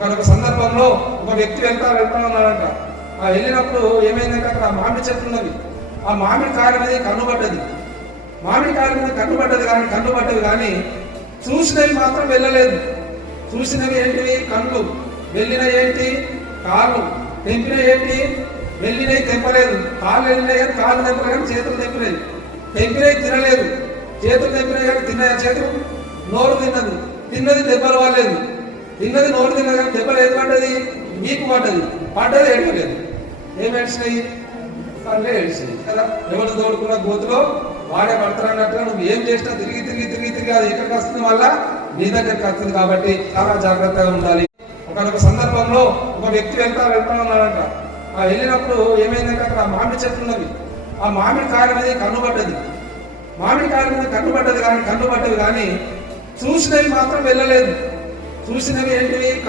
ఒకనొక సందర్భంలో ఒక వ్యక్తి వెళ్తా ఉన్నాడంట. ఆ వెళ్ళినప్పుడు ఏమైందంటే అక్కడ మామిడి చెట్టు ఉన్నది. ఆ మామిడి కాయ అనేది కన్నుబడ్డది. మామిడి కాయ మీద కన్నుబడ్డది కానీ చూసినవి మాత్రం వెళ్ళలేదు. చూసినవి ఏంటివి? కళ్ళు. వెళ్ళినవి ఏంటి? కాళ్ళు. తెంపినవి ఏంటి? వెళ్ళినవి తెంపలేదు. కాళ్ళు వెళ్ళినాయి కానీ కాళ్ళు తెంపలేదు కానీ చేతులు తెంపలేదు. తెంపినవి తినలేదు. చేతులు తెంపినాయి కానీ తిన్నాయి. చేతులు నోరు తిన్నది. తిన్నది దెబ్బలు వాలేదు. తిన్నది నోరు తిన్నది కానీ దెబ్బలు ఏది పడ్డది? మీకు పడ్డది ఏడవలేదు. ఏం ఏడ్చినాయి? కళ్ళే ఏడ్చినాయి కదా. ఎవరు తోడుకున్న గోతులో వాడే పడతారన్నట్టుగా నువ్వు ఏం చేసినా తిరిగి అది ఎక్కడికి వస్తుంది వల్ల నీ దగ్గరికి వస్తుంది. కాబట్టి చాలా జాగ్రత్తగా ఉండాలి. ఒకనొక సందర్భంలో ఒక వ్యక్తి వెళ్తా ఉన్నాడంట. ఆ వెళ్ళినప్పుడు ఏమైందంటే అక్కడ మామిడి చెట్టు ఉన్నది. ఆ మామిడి కాయ అనేది కన్నుబడ్డది. మామిడి కాయ మీద కన్నుబడ్డది కానీ చూసినవి మాత్రం వెళ్ళలేదు. చూసినవి ఏంటివి?